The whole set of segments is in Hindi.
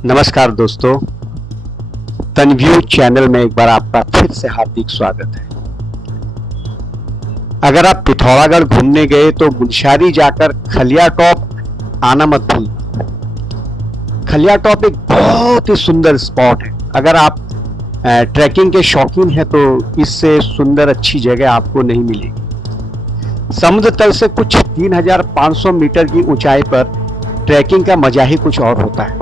नमस्कार दोस्तों, तनव्यू चैनल में एक बार आपका फिर से हार्दिक स्वागत है। अगर आप पिथौरागढ़ घूमने गए तो मुनस्यारी जाकर खलिया टॉप आना मत भूलना। खलिया टॉप एक बहुत ही सुंदर स्पॉट है। अगर आप ट्रैकिंग के शौकीन हैं तो इससे सुंदर अच्छी जगह आपको नहीं मिलेगी। समुद्र तल से कुछ 3500 मीटर की ऊंचाई पर ट्रैकिंग का मजा ही कुछ और होता है।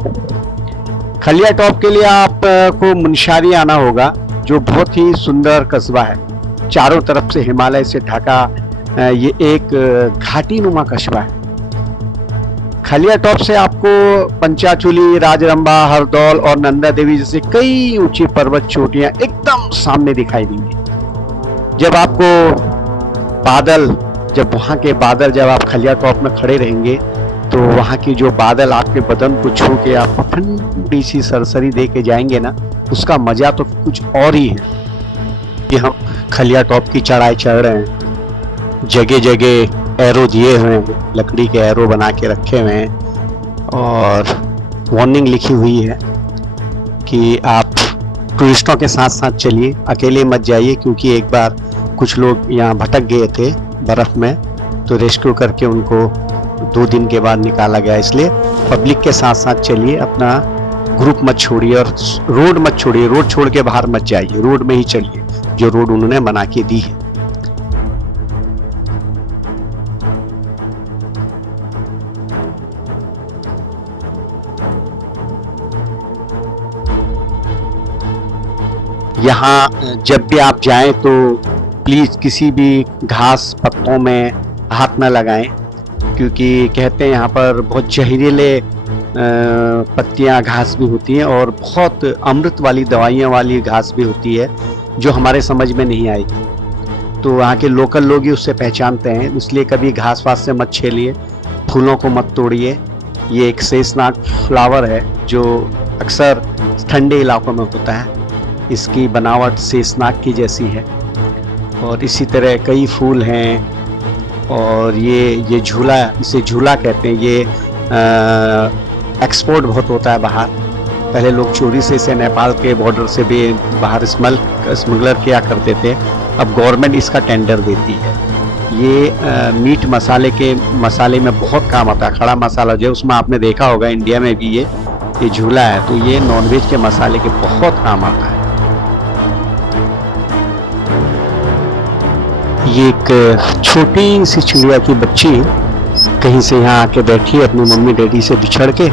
खलिया टॉप के लिए आपको मुनस्यारी आना होगा, जो बहुत ही सुंदर कस्बा है। चारों तरफ से हिमालय से ढका ये एक घाटी नुमा कस्बा है। खलिया टॉप से आपको पंचाचूली, राजरंभा, हरदौल और नंदा देवी जैसे कई ऊंची पर्वत चोटियां एकदम सामने दिखाई देंगी। जब वहां के बादल जब आप खलिया टॉप में खड़े रहेंगे तो वहां की जो बादल आपके बदन को छू के आपको ठंडी सी सरसरी दे के जाएंगे ना, उसका मजा तो कुछ और ही है। कि हम खलिया टॉप की चढ़ाई चढ़ रहे हैं, जगह जगह एरो दिए हुए हैं, लकड़ी के एरो बना के रखे हुए हैं और वार्निंग लिखी हुई है कि आप टूरिस्टों के साथ साथ चलिए, अकेले मत जाइए। क्योंकि एक बार कुछ लोग यहाँ भटक गए थे बर्फ में, तो रेस्क्यू करके उनको 2 दिन के बाद निकाला गया। इसलिए पब्लिक के साथ साथ चलिए, अपना ग्रुप मत छोड़िए और रोड मत छोड़िए। रोड छोड़ के बाहर मत जाइए, रोड में ही चलिए जो रोड उन्होंने बना के दी है। यहाँ जब भी आप जाएं तो प्लीज किसी भी घास पत्तों में हाथ न लगाएं, क्योंकि कहते हैं यहाँ पर बहुत जहरीले पत्तियाँ घास भी होती हैं और बहुत अमृत वाली दवाइयाँ वाली घास भी होती है, जो हमारे समझ में नहीं आएगी। तो वहाँ के लोकल लोग ही उससे पहचानते हैं। इसलिए कभी घास वास से मत छेलिए, फूलों को मत तोड़िए। ये एक शेषनाग फ्लावर है जो अक्सर ठंडे इलाकों में होता है। इसकी बनावट शेषनाग की जैसी है और इसी तरह कई फूल हैं। और ये झूला, इसे झूला कहते हैं। ये एक्सपोर्ट बहुत होता है बाहर। पहले लोग चोरी से इसे नेपाल के बॉर्डर से भी बाहर स्मगलर किया करते थे। अब गवर्नमेंट इसका टेंडर देती है। ये मीट मसाले में बहुत काम आता है। खड़ा मसाला जो है उसमें आपने देखा होगा, इंडिया में भी ये झूला है, तो ये नॉनवेज के मसाले के बहुत काम आता है। ये एक छोटी सी चिड़िया की बच्ची कहीं से यहाँ आके बैठी है अपनी मम्मी डैडी से बिछड़ के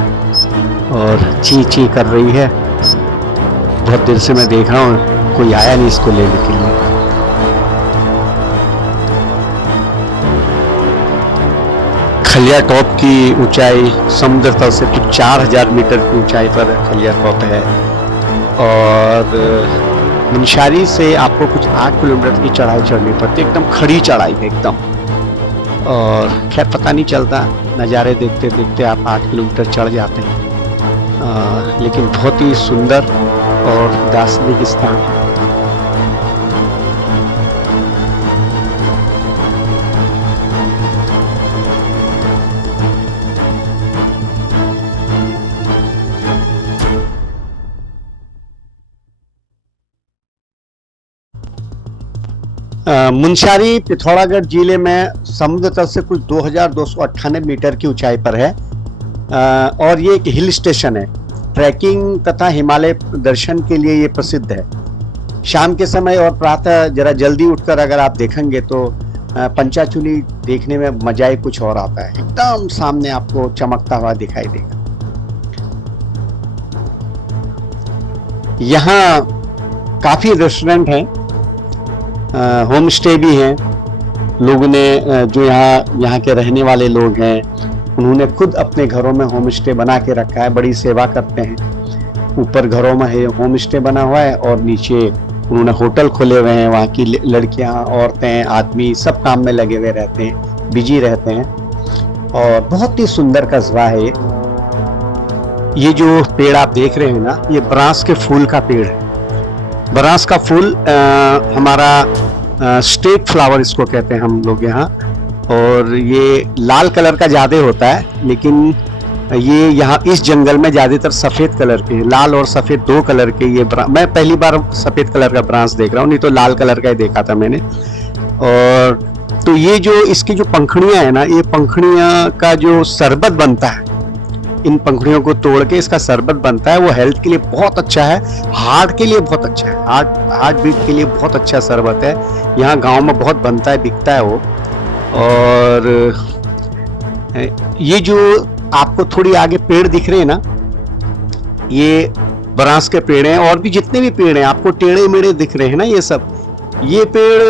और ची ची कर रही है। बहुत देर से मैं देख रहा हूँ, कोई आया नहीं इसको लेने के लिए। खलिया टॉप की ऊंचाई समुद्र तल से कुछ 4000 मीटर की ऊंचाई पर खलिया टॉप है और मुनस्यारी से आपको कुछ 8 किलोमीटर की चढ़ाई चढ़नी पड़ती है। एकदम खड़ी चढ़ाई है एकदम, और खैर पता नहीं चलता, नज़ारे देखते देखते आप 8 किलोमीटर चढ़ जाते हैं। लेकिन बहुत ही सुंदर और दार्शनिक स्थान है। मुनस्यारी पिथौरागढ़ जिले में समुद्र तल से कुछ 2298 मीटर की ऊंचाई पर है और ये एक हिल स्टेशन है। ट्रैकिंग तथा हिमालय दर्शन के लिए ये प्रसिद्ध है। शाम के समय और प्रातः जरा जल्दी उठकर अगर आप देखेंगे तो पंचाचूली देखने में मजा ही कुछ और आता है। एकदम सामने आपको चमकता हुआ दिखाई देगा। यहाँ काफी रेस्टोरेंट हैं, होम स्टे भी हैं। लोगों ने जो यहाँ के रहने वाले लोग हैं, उन्होंने खुद अपने घरों में होम स्टे बना के रखा है। बड़ी सेवा करते हैं। ऊपर घरों में है होम स्टे बना हुआ है और नीचे उन्होंने होटल खोले हुए हैं। वहाँ की लड़कियाँ, औरतें, आदमी सब काम में लगे हुए रहते हैं, बिजी रहते हैं और बहुत ही सुंदर कस्बा है। ये जो पेड़ आप देख रहे हैं ना, ये ब्रांस के फूल का पेड़ है। ब्रांस का फूल हमारा स्टेट फ्लावर इसको कहते हैं हम लोग यहाँ, और ये लाल कलर का ज़्यादा होता है, लेकिन ये यहाँ इस जंगल में ज्यादातर सफेद कलर के, लाल और सफेद दो कलर के ये मैं पहली बार सफेद कलर का ब्रांच देख रहा हूँ, नहीं तो लाल कलर का ही देखा था मैंने। और तो ये जो इसकी जो पंखुड़ियां है ना, ये पंखुड़ियां का जो शरबत बनता है, इन पंखुड़ियों को तोड़ के इसका शरबत बनता है, वो हेल्थ के लिए बहुत अच्छा है, हार्ट के लिए बहुत अच्छा है, हार्ट बीट के लिए बहुत अच्छा शरबत है। यहाँ गांव में बहुत बनता है, बिकता है वो। और ये जो आपको थोड़ी आगे पेड़ दिख रहे हैं ना, ये बांस के पेड़ हैं, और भी जितने भी पेड़ हैं आपको टेढ़े मेढ़े दिख रहे हैं ना, ये पेड़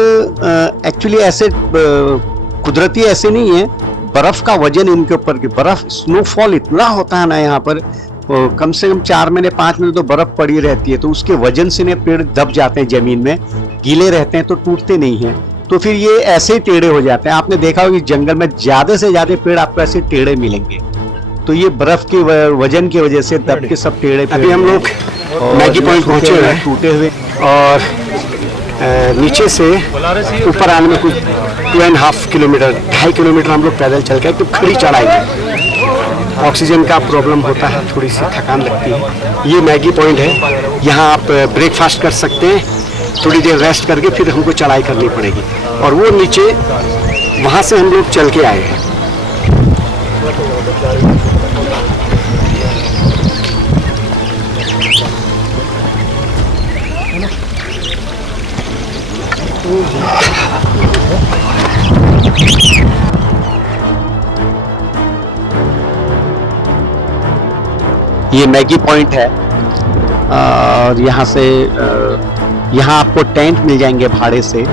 एक्चुअली ऐसे कुदरती ऐसे नहीं है, बर्फ का वजन इनके ऊपर की, बर्फ स्नोफॉल इतना होता है ना यहाँ पर, कम से कम 4 महीने 5 महीने तो बर्फ पड़ी रहती है, तो उसके वजन से ने पेड़ दब जाते हैं जमीन में, गीले रहते हैं तो टूटते नहीं हैं, तो फिर ये ऐसे ही टेढ़े हो जाते हैं। आपने देखा होगा कि जंगल में ज्यादा से ज्यादा पेड़ आपको ऐसे टेढ़े मिलेंगे, तो ये बर्फ के वजन की वजह से दब के सब टेढ़े। अभी हम लोग मैगी पॉइंट पहुंचे हुए हैं, टूटे हुए, और नीचे से ऊपर आने में कुछ 2.5 किलोमीटर 2.5 किलोमीटर हम लोग पैदल चल के, तो खड़ी चढ़ाई है, ऑक्सीजन का प्रॉब्लम होता है, थोड़ी सी थकान लगती है। ये मैगी पॉइंट है, यहाँ आप ब्रेकफास्ट कर सकते हैं, थोड़ी देर रेस्ट करके फिर हमको चढ़ाई करनी पड़ेगी। और वो नीचे वहाँ से हम लोग चल के आए हैं। ये मैगी पॉइंट है, और यहाँ से यहाँ आपको टेंट मिल जाएंगे भाड़े से,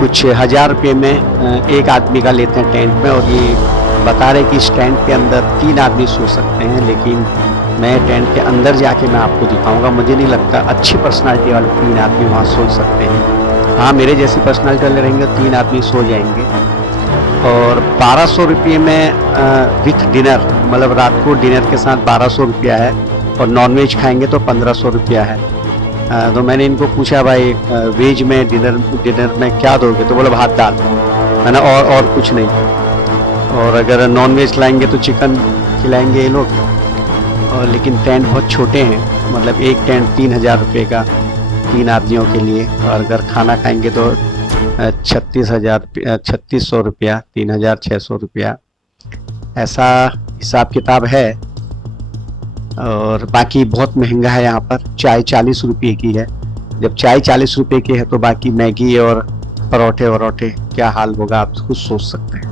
कुछ 1000 रुपये में एक आदमी का लेते हैं टेंट में। और ये बता रहे कि इस टेंट के अंदर 3 आदमी सो सकते हैं, लेकिन मैं टेंट के अंदर जाके मैं आपको दिखाऊंगा, मुझे नहीं लगता अच्छी पर्सनालिटी वाले 3 आदमी वहाँ सो सकते हैं। हाँ, मेरे जैसी पर्सनालिटी वाले रहेंगे 3 आदमी सो जाएंगे। और 1200 रुपये में विथ डिनर, मतलब रात को डिनर के साथ 1200 रुपया है, और नॉनवेज खाएंगे तो 1500 रुपया है। तो मैंने इनको पूछा, भाई वेज में डिनर में क्या दोगे, तो बोले भात दाल, मैंने और कुछ नहीं, और अगर नॉनवेज लाएंगे तो चिकन खिलाएंगे ये लोग। और लेकिन टेंट बहुत छोटे हैं, मतलब एक टेंट 3000 रुपये का 3 आदमियों के लिए, और अगर खाना खाएंगे तो 3600 रुपया, 3600 रुपया, ऐसा हिसाब किताब है। और बाकी बहुत महंगा है यहाँ पर, चाय 40 रुपये की है। जब चाय 40 रुपये की है तो बाकी मैगी और परोठे वरोठे क्या हाल होगा आप खुद सोच सकते हैं।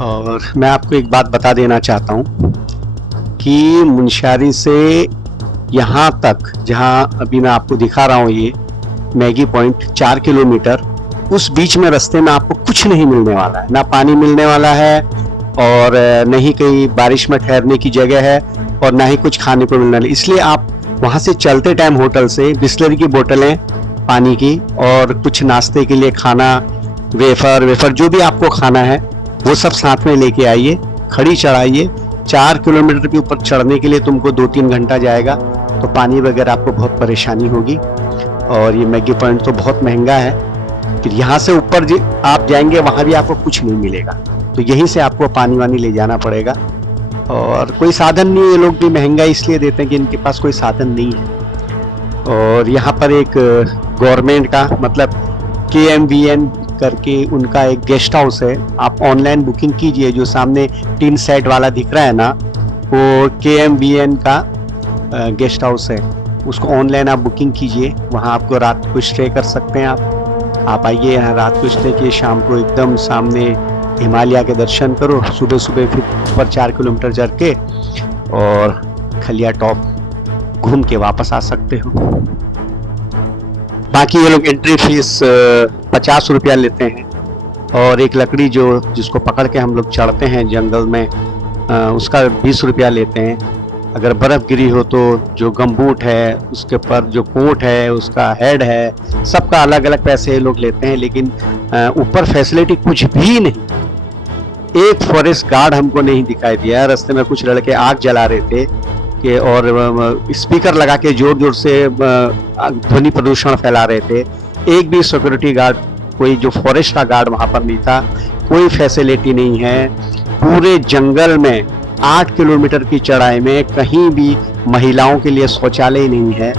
और मैं आपको एक बात बता देना चाहता हूँ कि मुनस्यारी से यहाँ तक, जहाँ अभी मैं आपको दिखा रहा हूँ ये मैगी पॉइंट 4 किलोमीटर, उस बीच में रास्ते में आपको कुछ नहीं मिलने वाला है, ना पानी मिलने वाला है, और न ही कहीं बारिश में ठहरने की जगह है, और ना ही कुछ खाने को मिलने वाला। इसलिए आप वहाँ से चलते टाइम होटल से बिस्लरी की बोतलें पानी की, और कुछ नाश्ते के लिए खाना, वेफर जो भी आपको खाना है वो सब साथ में लेके आइए, खड़ी चढ़ाइए। 4 किलोमीटर के ऊपर चढ़ने के लिए तुमको 2-3 घंटा जाएगा, तो पानी वगैरह आपको बहुत परेशानी होगी। और ये मैगी पॉइंट तो बहुत महंगा है, फिर यहाँ से ऊपर आप जाएंगे वहाँ भी आपको कुछ नहीं मिलेगा, तो यहीं से आपको पानी वानी ले जाना पड़ेगा। और कोई साधन नहीं, ये लोग भी महंगा इसलिए देते हैं कि इनके पास कोई साधन नहीं है। और यहाँ पर एक गवर्नमेंट का, मतलब KMVN करके उनका एक गेस्ट हाउस है, आप ऑनलाइन बुकिंग कीजिए। जो सामने टीन सेट वाला दिख रहा है ना, वो KMVN का गेस्ट हाउस है, उसको ऑनलाइन आप बुकिंग कीजिए, वहाँ आपको रात को स्टे कर सकते हैं। आप आइए यहाँ, रात को स्टे किए, शाम को एकदम सामने हिमालय के दर्शन करो, सुबह सुबह फिर ऊपर 4 किलोमीटर चढ़ के और खलिया टॉप घूम के वापस आ सकते हो। बाकी ये लोग एंट्री फीस 50 रुपया लेते हैं, और एक लकड़ी जिसको पकड़ के हम लोग चढ़ते हैं जंगल में, उसका 20 रुपया लेते हैं। अगर बर्फ़ गिरी हो तो जो गमबूट है, उसके ऊपर जो कोट है, उसका हेड है, सबका अलग अलग पैसे ये लोग लेते हैं। लेकिन ऊपर फैसिलिटी कुछ भी नहीं। एक फॉरेस्ट गार्ड हमको नहीं दिखाई दिया। रास्ते में कुछ लड़के आग जला रहे थे कि, और स्पीकर लगा के जोर जोर से ध्वनि प्रदूषण फैला रहे थे। एक भी सिक्योरिटी गार्ड, कोई जो फॉरेस्ट का गार्ड वहाँ पर नहीं था। कोई फैसिलिटी नहीं है। पूरे जंगल में 8 किलोमीटर की चढ़ाई में कहीं भी महिलाओं के लिए शौचालय नहीं है।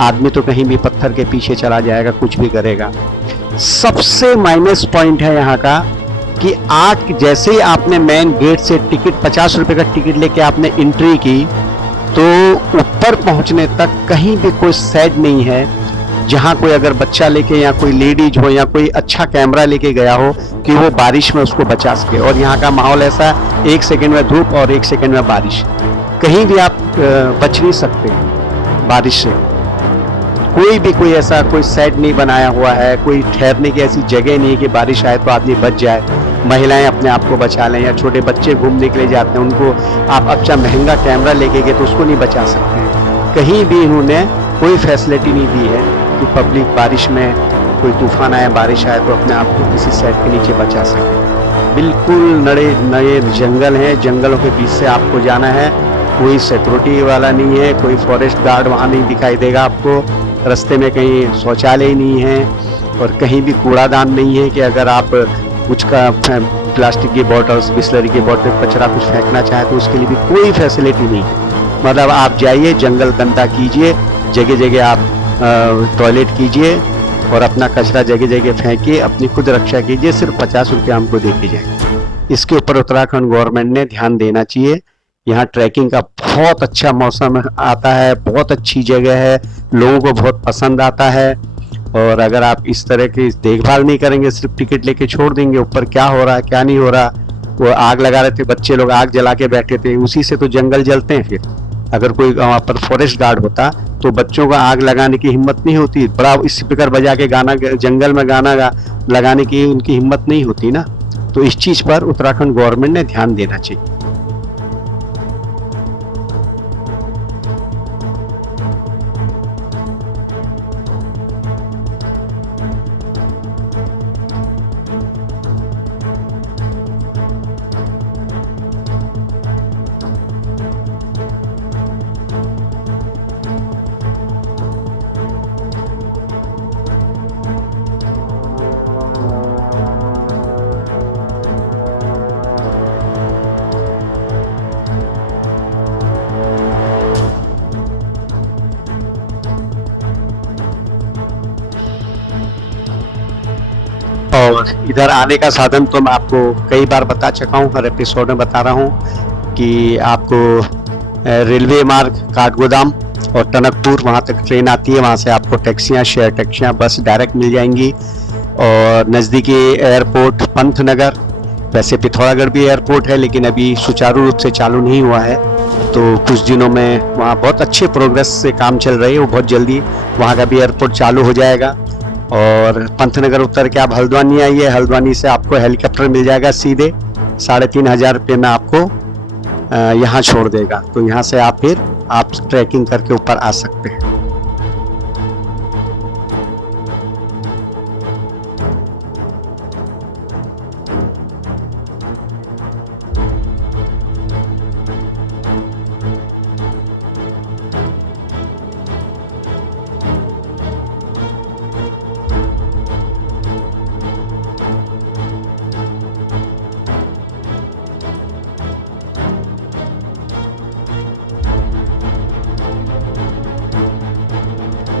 आदमी तो कहीं भी पत्थर के पीछे चला जाएगा, कुछ भी करेगा। सबसे माइनस पॉइंट है यहाँ का कि आज जैसे ही आपने मेन गेट से टिकट 50 रुपए का टिकट लेके आपने एंट्री की, तो ऊपर पहुंचने तक कहीं भी कोई शेड नहीं है जहां कोई अगर बच्चा लेके या कोई लेडीज हो या कोई अच्छा कैमरा लेके गया हो कि वो बारिश में उसको बचा सके। और यहाँ का माहौल ऐसा, 1 सेकंड में धूप और 1 सेकंड में बारिश, कहीं भी आप बच नहीं सकते बारिश से। कोई ऐसा कोई शेड नहीं बनाया हुआ है, कोई ठहरने की ऐसी जगह नहीं है कि बारिश आए तो आदमी बच जाए, महिलाएं अपने आप को बचा लें, या छोटे बच्चे घूमने के लिए जाते हैं उनको आप अच्छा महंगा कैमरा लेके गए तो उसको नहीं बचा सकते। कहीं भी इन्होंने कोई फैसिलिटी नहीं दी है कि पब्लिक बारिश में कोई तूफान आए, बारिश आए तो अपने आप को किसी शेड के नीचे बचा सके। बिल्कुल नए जंगल हैं, जंगलों के बीच से आपको जाना है। कोई सिक्योरिटी वाला नहीं है, कोई फॉरेस्ट गार्ड वहाँ नहीं दिखाई देगा आपको। रास्ते में कहीं शौचालय नहीं है और कहीं भी कूड़ादान नहीं है कि अगर आप कुछ का प्लास्टिक की बॉटल्स, बिस्लरी की बॉटल, कचरा कुछ फेंकना चाहे तो उसके लिए भी कोई फैसिलिटी नहीं है। मतलब आप जाइए, जंगल गंदा कीजिए, जगह जगह आप टॉयलेट कीजिए और अपना कचरा जगह जगह फेंकिए, अपनी खुद रक्षा कीजिए, सिर्फ 50 रुपये हमको देके जाएंगे। इसके ऊपर उत्तराखंड गवर्नमेंट ने ध्यान देना चाहिए। यहाँ ट्रैकिंग का बहुत अच्छा मौसम आता है, बहुत अच्छी जगह है, लोगों को बहुत पसंद आता है। और अगर आप इस तरह की देखभाल नहीं करेंगे, सिर्फ टिकट लेके छोड़ देंगे, ऊपर क्या हो रहा है क्या नहीं हो रहा, वो आग लगा रहे थे बच्चे लोग, आग जला के बैठे थे, उसी से तो जंगल जलते हैं। फिर अगर कोई वहाँ पर फॉरेस्ट गार्ड होता तो बच्चों को आग लगाने की हिम्मत नहीं होती, बड़ा स्पीकर बजा के गाना जंगल में गाना लगाने की उनकी हिम्मत नहीं होती ना। तो इस चीज पर उत्तराखंड गवर्नमेंट ने ध्यान देना चाहिए। और इधर आने का साधन तो मैं आपको कई बार बता चुका हूँ, हर एपिसोड में बता रहा हूँ कि आपको रेलवे मार्ग काठगोदाम और टनकपुर वहाँ तक ट्रेन आती है, वहाँ से आपको टैक्सियाँ, शेयर टैक्सियाँ, बस डायरेक्ट मिल जाएंगी। और नज़दीकी एयरपोर्ट पंतनगर, वैसे पिथौरागढ़ भी एयरपोर्ट है लेकिन अभी सुचारू रूप से चालू नहीं हुआ है, तो कुछ दिनों में वहाँ बहुत अच्छे प्रोग्रेस से काम चल रही है, वो बहुत जल्दी वहाँ का भी एयरपोर्ट चालू हो जाएगा। और पंतनगर उतर के आप हल्द्वानी आइए, हल्द्वानी से आपको हेलीकॉप्टर मिल जाएगा सीधे, 3,500 रुपये में आपको यहाँ छोड़ देगा। तो यहाँ से आप फिर आप ट्रैकिंग करके ऊपर आ सकते हैं।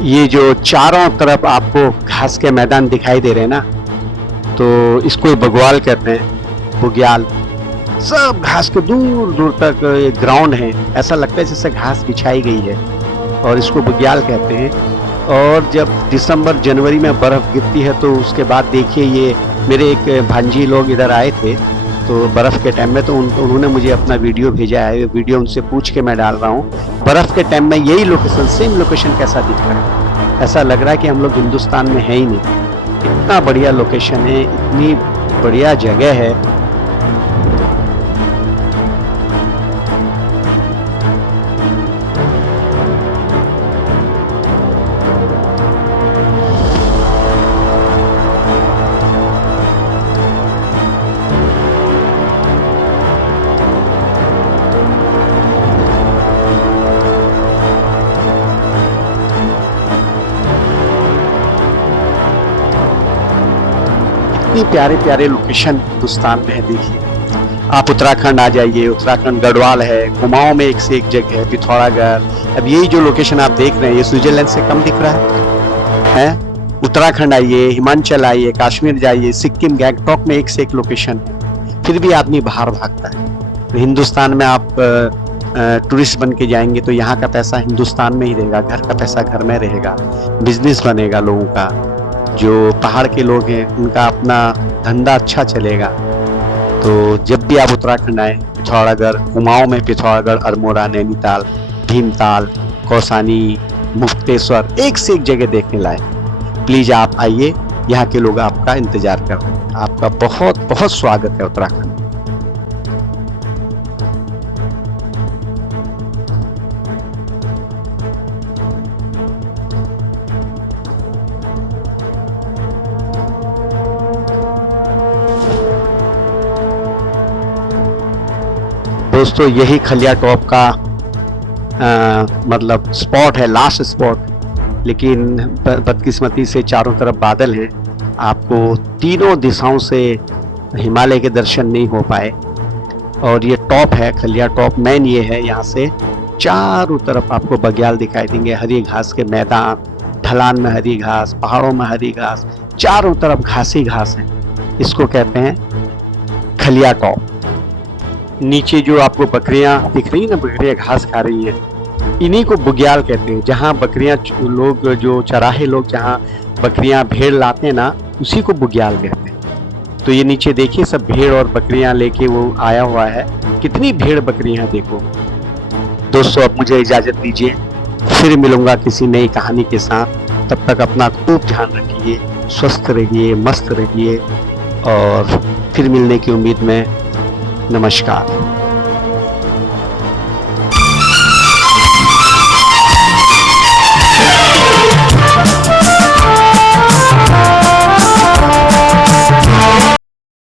ये जो चारों तरफ आपको घास के मैदान दिखाई दे रहे हैं ना, तो इसको बगवाल कहते हैं, बुग्याल। सब घास के दूर दूर तक ये ग्राउंड है, ऐसा लगता है जैसे घास बिछाई गई है, और इसको बुग्याल कहते हैं। और जब दिसंबर जनवरी में बर्फ़ गिरती है तो उसके बाद देखिए, ये मेरे एक भांजी लोग इधर आए थे तो बर्फ़ के टाइम में, तो उन्होंने मुझे अपना वीडियो भेजा है, वीडियो उनसे पूछ के मैं डाल रहा हूँ। बर्फ़ के टाइम में यही लोकेशन, सेम लोकेशन कैसा दिख रहा है, ऐसा लग रहा है कि हम लोग हिंदुस्तान में है ही नहीं। इतना बढ़िया लोकेशन है, इतनी बढ़िया जगह है। कितनी प्यारे प्यारे लोकेशन हिंदुस्तान में है, देखिए। आप उत्तराखंड आ जाइए, उत्तराखंड गढ़वाल है, कुमाऊं में एक से एक जगह है, पिथौरागढ़। अब यही जो लोकेशन आप देख रहे हैं ये स्विट्जरलैंड से कम दिख रहा है? उत्तराखंड आइए, हिमाचल आइए, कश्मीर जाइए, सिक्किम, गैंगटॉक में एक से एक लोकेशन है, फिर भी आदमी बाहर भागता है। तो हिंदुस्तान में आप टूरिस्ट बन के जाएंगे तो यहाँ का पैसा हिंदुस्तान में ही रहेगा, घर का पैसा घर में रहेगा, बिजनेस बनेगा लोगों का। जो पहाड़ के लोग हैं उनका अपना धंधा अच्छा चलेगा। तो जब भी आप उत्तराखंड आए, पिथौरागढ़, कुमाऊं में पिथौरागढ़, अल्मोड़ा, नैनीताल, भीमताल, कौसानी, मुक्तेश्वर, एक से एक जगह देखने लायक। प्लीज आप आइए, यहाँ के लोग आपका इंतजार कर रहे हैं। आपका बहुत बहुत स्वागत है उत्तराखंड। दोस्तों यही खलिया टॉप का मतलब स्पॉट है, लास्ट स्पॉट। लेकिन बदकिस्मती से चारों तरफ बादल हैं, आपको तीनों दिशाओं से हिमालय के दर्शन नहीं हो पाए। और ये टॉप है, खलिया टॉप मेन ये है। यहाँ से चारों तरफ आपको बघियाल दिखाई देंगे, हरी घास के मैदान, ढलान में हरी घास, पहाड़ों में हरी घास, चारों तरफ घास ही घास है। इसको कहते हैं खलिया टॉप। नीचे जो आपको बकरियां दिख रही है ना, बकरियां घास खा रही हैं, इन्हीं को बुग्याल कहते हैं। जहाँ बकरियां लोग, जो चराहे लोग जहाँ बकरियां भेड़ लाते हैं ना, उसी को बुग्याल कहते हैं। तो ये नीचे देखिए सब भेड़ और बकरियां लेके वो आया हुआ है। कितनी भेड़ बकरियां देखो। दोस्तों अब मुझे इजाजत दीजिए, फिर मिलूंगा किसी नई कहानी के साथ। तब तक अपना खूब ध्यान रखिए, स्वस्थ रहिए, मस्त रहिए, और फिर मिलने की उम्मीद में नमस्कार।